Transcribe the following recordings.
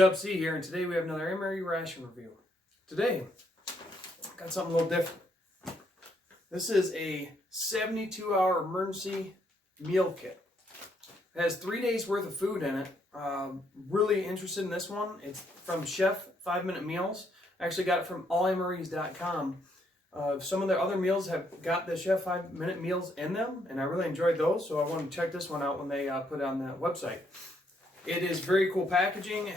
Dub C here, and today we have another MRE ration review. Today, got something a little different. This is a 72-hour emergency meal kit. It has 3 days worth of food in it. Really interested in this one. It's from Chef 5-Minute Meals. I actually got it from allmres.com. Some of the other meals have got the Chef 5-Minute Meals in them, and I really enjoyed those, so I wanted to check this one out when they put it on the website. It is very cool packaging.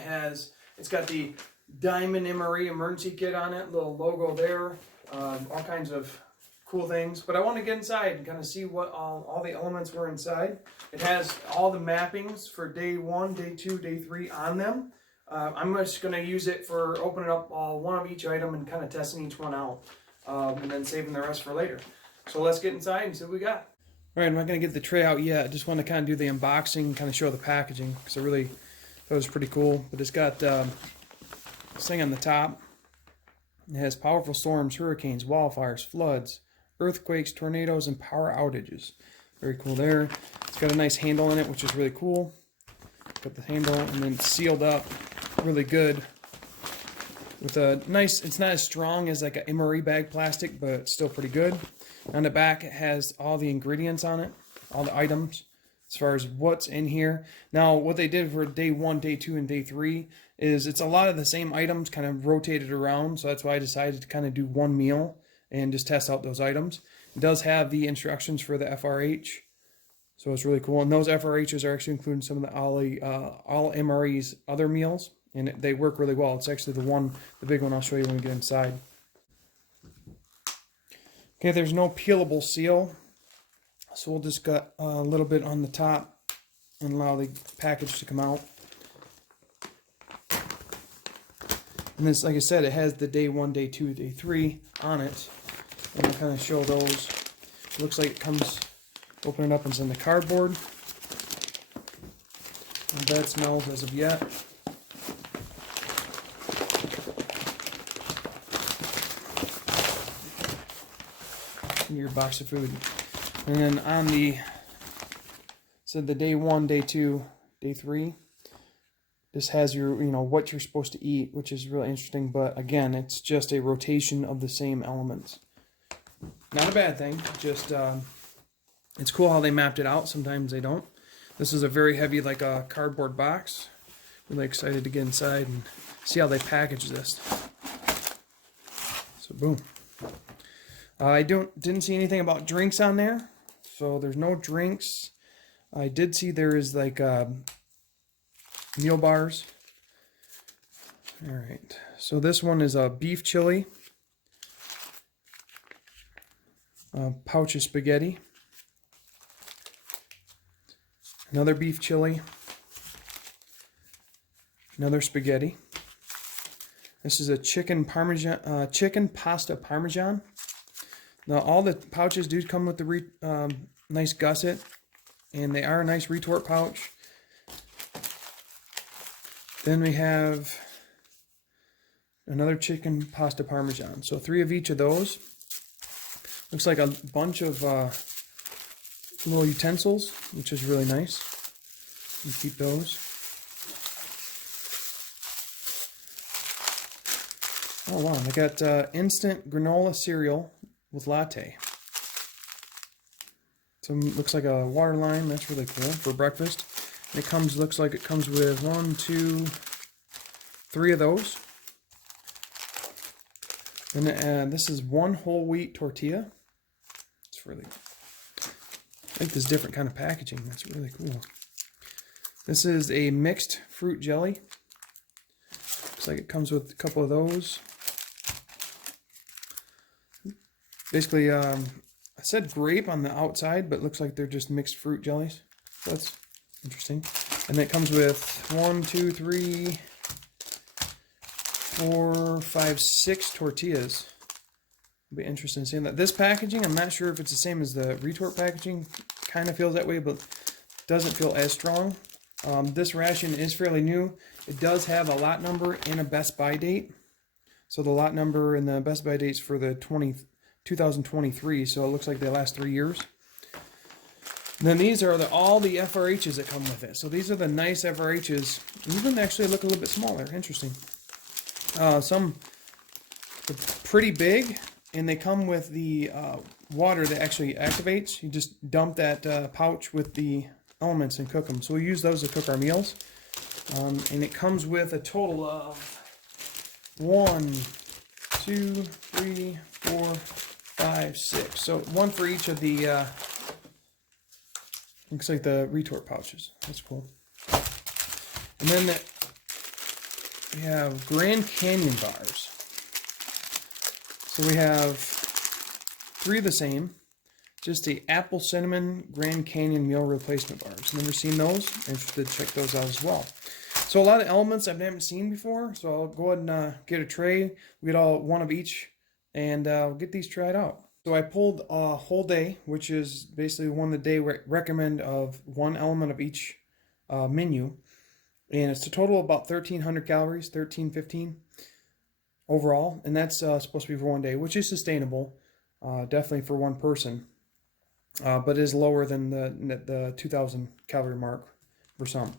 It's got the Diamond MRE emergency kit on it, little logo there, all kinds of cool things. But I want to get inside and kind of see what all the elements were inside. It has all the mappings for day 1, day 2, day 3 on them. I'm just going to use it for opening up one of each item and kind of testing each one out, and then saving the rest for later. So let's get inside and see what we got. All right, I'm not going to get the tray out yet. I just want to kind of do the unboxing, kind of show the packaging, because I really thought it was pretty cool. But it's got this thing on the top. It has powerful storms, hurricanes, wildfires, floods, earthquakes, tornadoes, and power outages. Very cool there. It's got a nice handle in it, which is really cool. Got the handle, and then it's sealed up really good. With a nice, it's not as strong as like an MRE bag plastic, but it's still pretty good. On the back, it has all the ingredients on it, all the items, as far as what's in here. Now, what they did for day 1, day 2, and day 3 is it's a lot of the same items kind of rotated around, so that's why I decided to kind of do one meal and just test out those items. It does have the instructions for the FRH, so it's really cool. And those FRHs are actually including some of the all MRE's other meals, and they work really well. It's actually the big one I'll show you when we get inside. Okay, there's no peelable seal, so we'll just cut a little bit on the top and allow the package to come out. And this, like I said, it has the day 1, day 2, day 3 on it, and I'll kind of show those. It looks like it comes, open it up, and it's in the cardboard. Not bad smells as of yet. Your box of food, and then on the day 1, day 2, day 3, this has your what you're supposed to eat, which is really interesting. But again, it's just a rotation of the same elements. Not a bad thing, just it's cool how they mapped it out. Sometimes they don't. This is a very heavy, like a cardboard box. Really excited to get inside and see how they package this. So boom. I didn't see anything about drinks on there, so there's no drinks. I did see there is like meal bars. All right, so this one is a beef chili, pouch of spaghetti, another beef chili, another spaghetti. This is a chicken pasta parmesan. Now, all the pouches do come with the nice gusset, and they are a nice retort pouch. Then we have another chicken pasta parmesan. So 3 of each of those. Looks like a bunch of little utensils, which is really nice. You keep those. Oh wow, I got instant granola cereal with latte. So it looks like a water line. That's really cool for breakfast. And it looks like it comes with 1, 2, 3 of those. And this is 1 whole wheat tortilla. It's really, I think there's different kind of packaging. That's really cool. This is a mixed fruit jelly. Looks like it comes with a couple of those. Basically, I said grape on the outside, but it looks like they're just mixed fruit jellies. So that's interesting. And it comes with 1, 2, 3, 4, 5, 6 tortillas. It'll be interesting seeing that. This packaging, I'm not sure if it's the same as the retort packaging. Kind of feels that way, but doesn't feel as strong. This ration is fairly new. It does have a lot number and a best buy date. So the lot number and the best buy dates for the 2023, so it looks like they last 3 years. And then these are all the FRHs that come with it. So these are the nice FRHs. Even actually look a little bit smaller. Interesting. Some are pretty big, and they come with the water that actually activates. You just dump that pouch with the elements and cook them. So we use those to cook our meals. And it comes with a total of 1, 2, 3, 4, 5, 6. So one for each of the looks like the retort pouches. That's cool. And then we have Grand Canyon bars. So we have 3 of the same. Just the apple cinnamon Grand Canyon meal replacement bars. Never seen those. Interested to check those out as well. So a lot of elements I haven't seen before. So I'll go ahead and get a tray. We get all one of each, and we'll get these tried out. So I pulled a whole day, which is basically one of the day recommend of one element of each menu. And it's a total of about 1,300 calories, 1,315 overall. And that's supposed to be for one day, which is sustainable, definitely for one person. But is lower than the 2,000 calorie mark for some.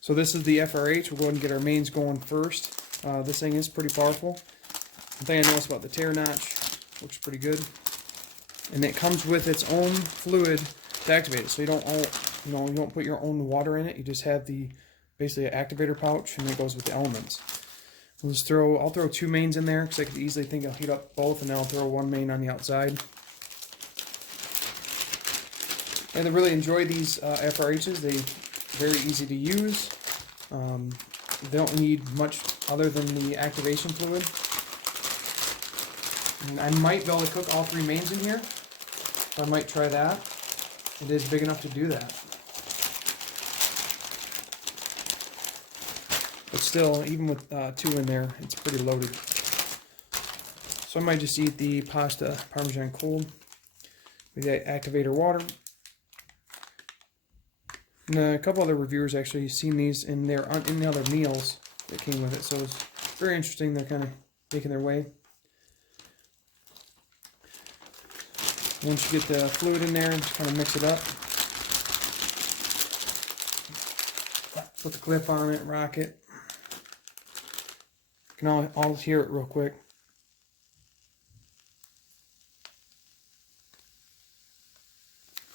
So this is the FRH. We'll go ahead and get our mains going first. This thing is pretty powerful. One thing I noticed about the tear notch, looks pretty good. And it comes with its own fluid to activate it. So you don't you don't put your own water in it. You just have the basically an activator pouch, and it goes with the elements. I'll throw 2 mains in there because I could easily think I'll heat up both, and then I'll throw 1 main on the outside. And I really enjoy these FRHs. They're very easy to use. They don't need much other than the activation fluid. And I might be able to cook all 3 mains in here. I might try that. It is big enough to do that. But still, even with 2 in there, it's pretty loaded. So I might just eat the pasta Parmesan cold with the activator water. And a couple other reviewers actually seen these in the other meals that came with it, so it's very interesting. They're kind of making their way. Once you get the fluid in there, just kind of mix it up. Put the clip on it, rock it. You can all hear it real quick.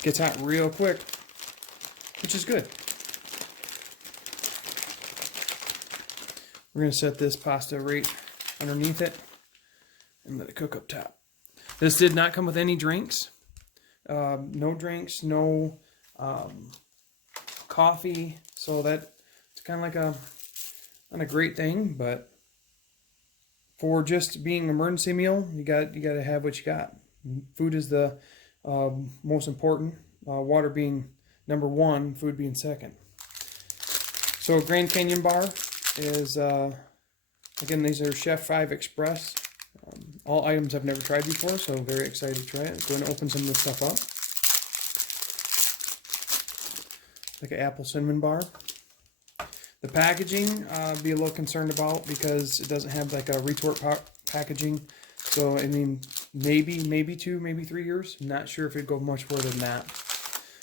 Gets hot real quick, which is good. We're going to set this pasta right underneath it and let it cook up top. This did not come with any drinks. No drinks, no coffee. So that's kind of like not a great thing, but for just being an emergency meal, you got to have what you got. Food is the most important. Water being number 1, food being second. So Grand Canyon bar is, again, these are Chef 5 Express. All items I've never tried before, so very excited to try it. I'm going to open some of this stuff up. Like an apple cinnamon bar. The packaging, be a little concerned about because it doesn't have like a retort packaging. So, I mean, maybe 2, maybe 3 years. I'm not sure if it'd go much further than that.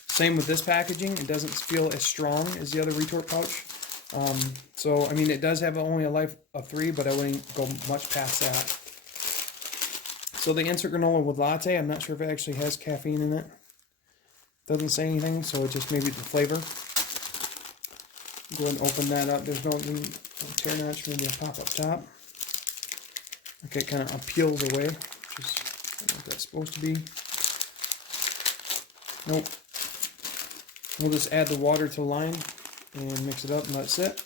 Same with this packaging. It doesn't feel as strong as the other retort pouch. So, I mean, it does have only a life of 3, but I wouldn't go much past that. So the insert granola with latte, I'm not sure if it actually has caffeine in it. Doesn't say anything, so it just maybe the flavor. Go ahead and open that up. There's no tear notch, maybe a pop up top. Okay, it kind of peels away, which is what that's supposed to be. Nope. We'll just add the water to the line and mix it up and let it sit.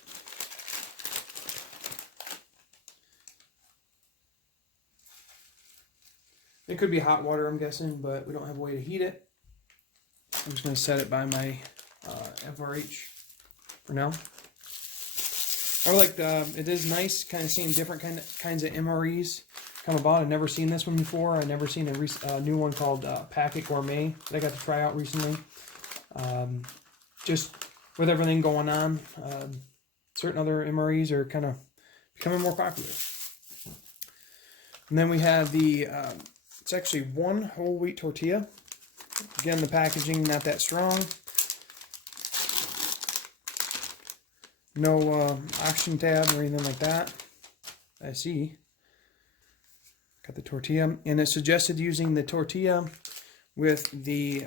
It could be hot water, I'm guessing, but we don't have a way to heat it. I'm just going to set it by my FRH for now. I like it is nice kind of seeing different kinds of MREs come about. I've never seen this one before. I've never seen a new one called Packet Gourmet that I got to try out recently. Just with everything going on, certain other MREs are kind of becoming more popular. And then we have the, it's actually 1 whole wheat tortilla. Again, the packaging not that strong. No oxygen tab or anything like that. I see. Got the tortilla, and it suggested using the tortilla with the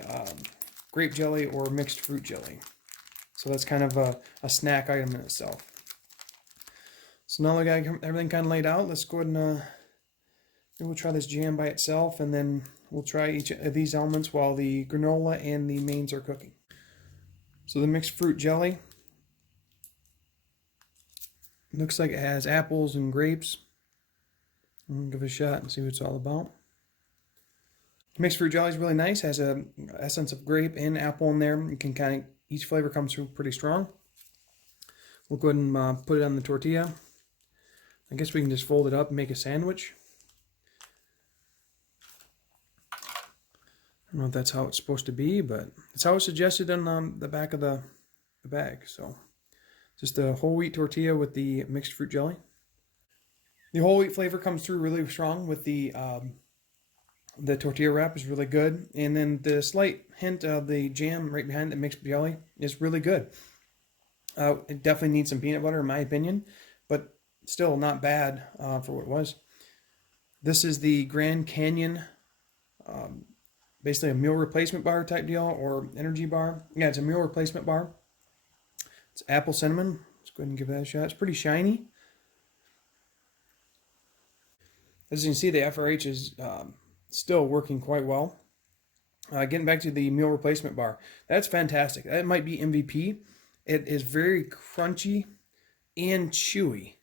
grape jelly or mixed fruit jelly. So that's kind of a snack item in itself. So now we got everything kind of laid out. Let's go ahead and we'll try this jam by itself, and then we'll try each of these elements while the granola and the mains are cooking. So the mixed fruit jelly looks like it has apples and grapes. I'm gonna give it a shot and see what it's all about. Mixed fruit jelly is really nice. Has a essence of grape and apple in there. You can kind of, each flavor comes through pretty strong. We'll go ahead and put it on the tortilla. I guess we can just fold it up and make a sandwich. I don't know if that's how it's supposed to be, but it's how it's suggested on the back of the bag. So just a whole wheat tortilla with the mixed fruit jelly. The whole wheat flavor comes through really strong with the tortilla wrap is really good. And then the slight hint of the jam right behind the mixed jelly is really good. It definitely needs some peanut butter in my opinion, but still not bad for what it was. This is the Grand Canyon, basically a meal replacement bar type deal or energy bar. Yeah, it's a meal replacement bar. It's apple cinnamon. Let's go ahead and give that a shot. It's pretty shiny. As you can see, the FRH is still working quite well. Getting back to the meal replacement bar, that's fantastic. That might be MVP. It is very crunchy and chewy.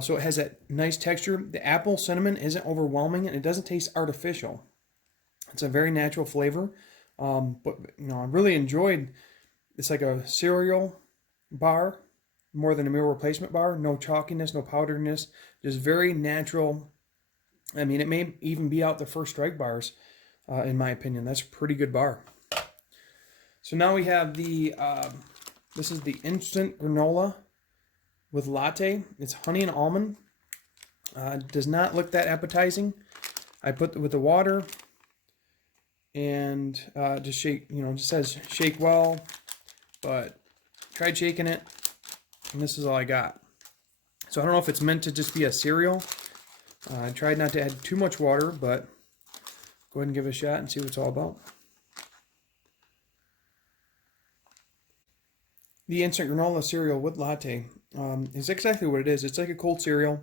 So it has that nice texture. The apple cinnamon isn't overwhelming and it doesn't taste artificial. It's a very natural flavor. But you know, I really enjoyed, it's like a cereal bar more than a meal replacement bar. No chalkiness, no powderiness, just very natural. I mean, it may even be out the first strike bars, in my opinion. That's a pretty good bar. So now we have the, this is the instant granola with latte. It's honey and almond. Does not look that appetizing. I put it with the water and just shake, you know, it just says shake well, but tried shaking it and this is all I got. So I don't know if it's meant to just be a cereal. I tried not to add too much water, but go ahead and give it a shot and see what it's all about. The instant granola cereal with latte is exactly what it is. It's like a cold cereal.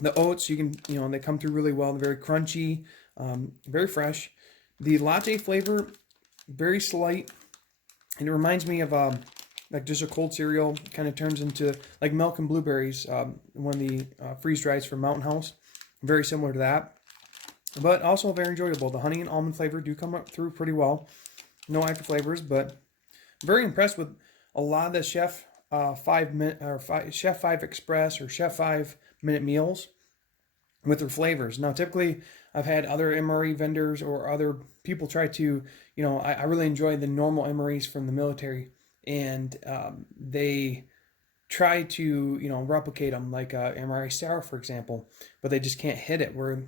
The oats, you can, you know, they come through really well. They're very crunchy, very fresh. The latte flavor, very slight, and it reminds me of like just a cold cereal. Kind of turns into like milk and blueberries when the freeze dries from Mountain House. Very similar to that, but also very enjoyable. The honey and almond flavor do come up through pretty well. No extra flavors, but very impressed with a lot of the Chef 5 Express or Chef 5 minute meals with their flavors. Now, typically, I've had other MRE vendors or other people try to, you know, I really enjoy the normal MREs from the military, and they try to, you know, replicate them like MRE Sour, for example, but they just can't hit it, where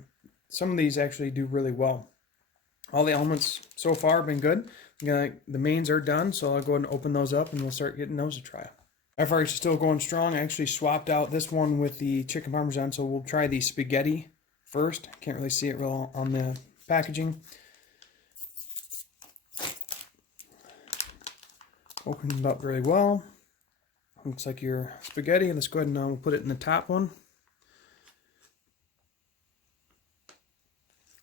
some of these actually do really well. All the elements so far have been good. The mains are done, so I'll go ahead and open those up and we'll start getting those a try. FRH is still going strong. I actually swapped out this one with the chicken parmesan, so we'll try the spaghetti first. Can't really see it real on the packaging. Opened it up very well. Looks like your spaghetti. Let's go ahead and we'll put it in the top one.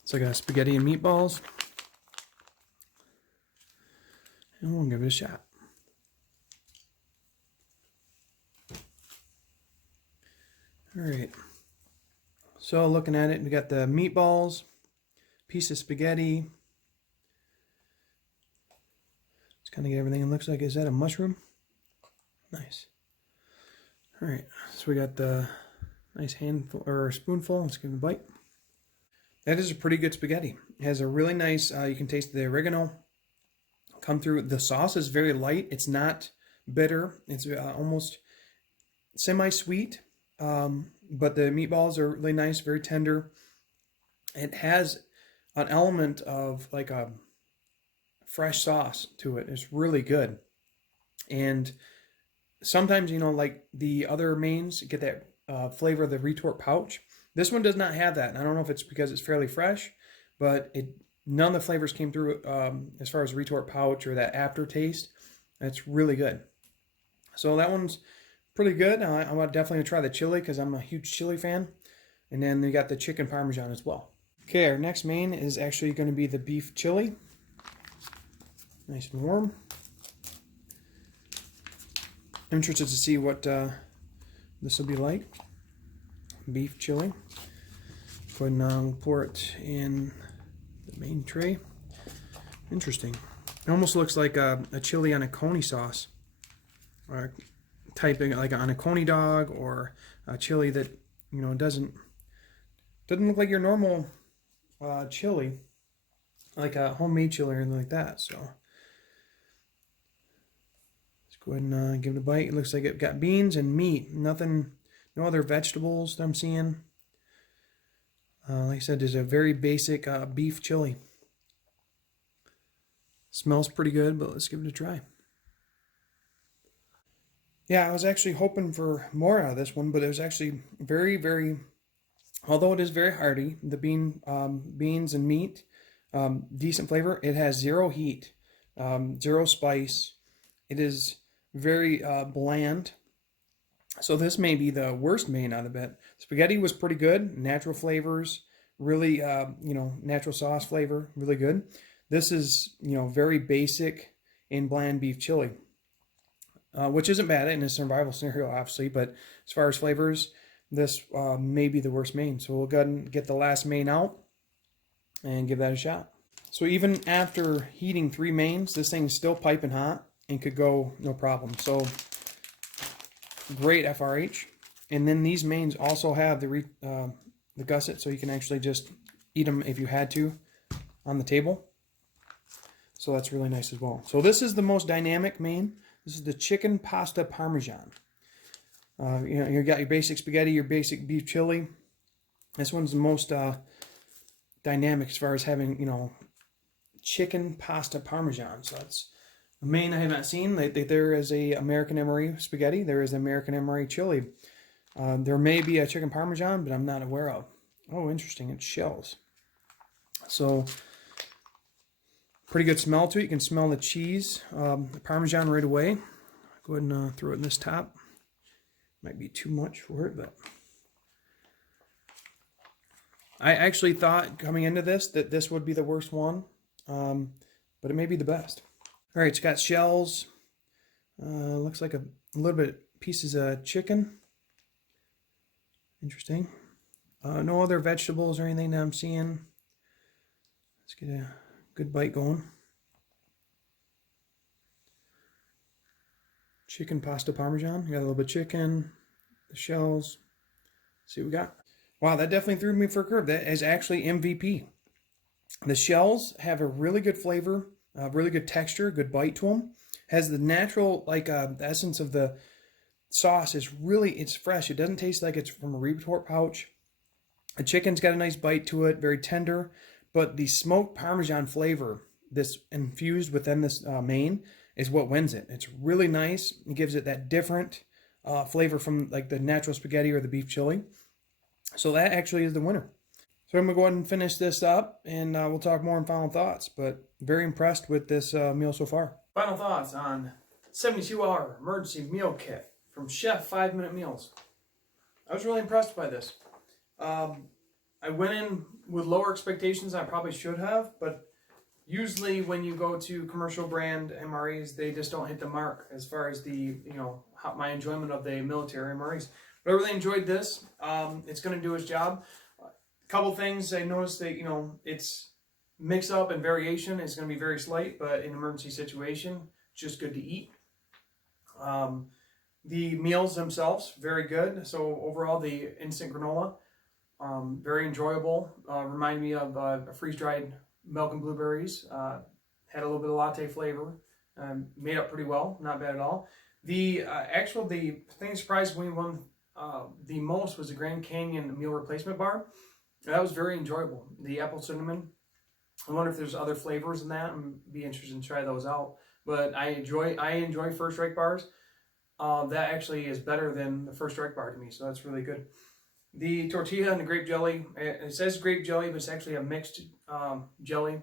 It's like a spaghetti and meatballs. And we'll give it a shot. Alright. So looking at it, we got the meatballs, piece of spaghetti. Let's kind of get everything. It looks like, is that a mushroom? Nice. Alright, so we got the nice handful or spoonful. Let's give it a bite. That is a pretty good spaghetti. It has a really nice, you can taste the oregano come through. The sauce is very light. It's not bitter. It's almost semi-sweet, but the meatballs are really nice, very tender. It has an element of like a fresh sauce to it. It's really good. And sometimes, you know, like the other mains get that flavor of the retort pouch. This one does not have that. And I don't know if it's because it's fairly fresh, but none of the flavors came through as far as retort pouch or that aftertaste. It's really good. So that one's pretty good. I'm definitely going to try the chili because I'm a huge chili fan. And then they got the chicken parmesan as well. Okay, our next main is actually going to be the beef chili. Nice and warm. I'm interested to see what this will be like. Beef chili. Go ahead and pour it in the main tray. Interesting. It almost looks like a chili on a coney sauce. Or typing like on a coney dog, or a chili that, you know, doesn't look like your normal chili, like a homemade chili or anything like that. So let's go ahead and give it a bite. It looks like it got beans and meat. Nothing, no other vegetables that I'm seeing. Like I said, it's a very basic beef chili. Smells pretty good, but let's give it a try. Yeah, I was actually hoping for more out of this one, but it was actually very, very, although it is very hearty, the beans and meat, decent flavor. It has zero heat, zero spice. It is very bland. So this may be the worst main out of it. Spaghetti was pretty good, natural flavors, really, you know, natural sauce flavor, really good. This is, you know, very basic and bland beef chili. Which isn't bad in a survival scenario, obviously, but as far as flavors, this may be the worst main. So we'll go ahead and get the last main out and give that a shot. So even after heating 3 mains, this thing's still piping hot and could go no problem. So great FRH. And then these mains also have the gusset, so you can actually just eat them if you had to on the table. So that's really nice as well. So this is the most dynamic main. This is the chicken pasta parmesan. You know, you got your basic spaghetti, your basic beef chili. This one's the most dynamic as far as having, you know, chicken pasta parmesan. So that's a main I have not seen. There is a American MRE spaghetti. There is American MRE chili. There may be a chicken parmesan, but I'm not aware of. Oh, interesting. It's shells. So pretty good smell to it. You can smell the cheese, the parmesan right away. Go ahead and throw it in this top. Might be too much for it, but I actually thought coming into this that this would be the worst one, but it may be the best. All right, it's got shells. Looks like a little bit pieces of chicken. Interesting. No other vegetables or anything that I'm seeing. Let's get a good bite going. Chicken pasta parmesan. You got a little bit of chicken, the shells. Let's see what we got. Wow, that definitely threw me for a curve. That is actually MVP. The shells have a really good flavor, really good texture, good bite to them. Has the natural, like the essence of the sauce is really, it's fresh. It doesn't taste like it's from a retort pouch. The chicken's got a nice bite to it, very tender. But the smoked parmesan flavor that's infused within this main is what wins it. It's really nice. It gives it that different flavor from like the natural spaghetti or the beef chili. So that actually is the winner. So I'm going to go ahead and finish this up, and we'll talk more in final thoughts. But very impressed with this meal so far. Final thoughts on 72-hour emergency meal kit from Chef 5-Minute Meals. I was really impressed by this. I went in with lower expectations than I probably should have, but usually when you go to commercial brand MREs, they just don't hit the mark as far as the, you know, my enjoyment of the military MREs. But I really enjoyed this. It's going to do its job. A couple things I noticed that, you know, it's mix up and variation is going to be very slight, but in an emergency situation, it's just good to eat. The meals themselves, very good. So overall, the instant granola, very enjoyable. Remind me of freeze-dried milk and blueberries. Had a little bit of latte flavor. Made up pretty well, not bad at all. The thing that surprised me the most was the Grand Canyon meal replacement bar. That was very enjoyable. The apple cinnamon I wonder if there's other flavors in that. I'm be interested to try those out. But I enjoy First Strike bars. That actually is better than the First Strike bar to me, so that's really good. The tortilla and the grape jelly, it says grape jelly, but it's actually a mixed jelly.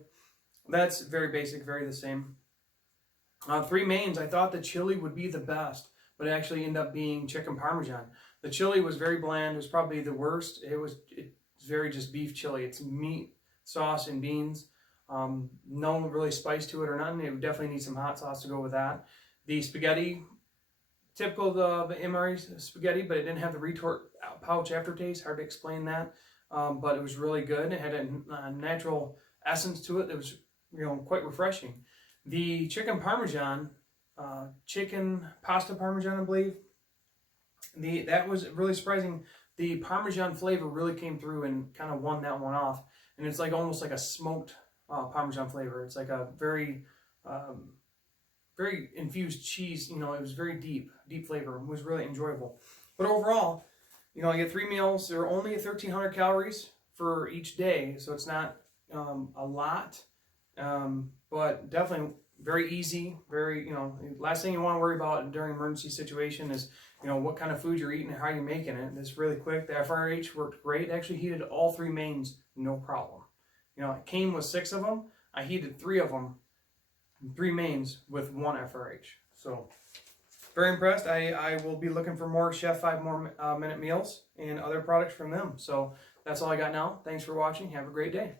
That's very basic, very the same. Three mains, I thought the chili would be the best, but it actually ended up being chicken parmesan. The chili was very bland. It was probably the worst. It's very just beef chili. It's meat, sauce, and beans. No really spice to it or nothing. It would definitely need some hot sauce to go with that. The spaghetti, typical of the MRE spaghetti, but it didn't have the retort pouch aftertaste. Hard to explain that, but it was really good. It had a natural essence to it that was, quite refreshing. The chicken parmesan, chicken pasta parmesan, I believe. That was really surprising. The parmesan flavor really came through and kind of won that one off. And it's like almost like a smoked parmesan flavor. It's like a very very infused cheese. It was very deep flavor. It was really enjoyable. But overall, I get 3 meals. They're only 1,300 calories for each day, so it's not a lot, but definitely very easy. Very, last thing you want to worry about during an emergency situation is, what kind of food you're eating and how you're making it. It's really quick. The FRH worked great. It actually heated all 3 mains, no problem. It came with 6 of them. I heated 3 of them, 3 mains with 1 FRH. So very impressed. I will be looking for more Chef 5 More Minute meals and other products from them. So that's all I got now. Thanks for watching. Have a great day.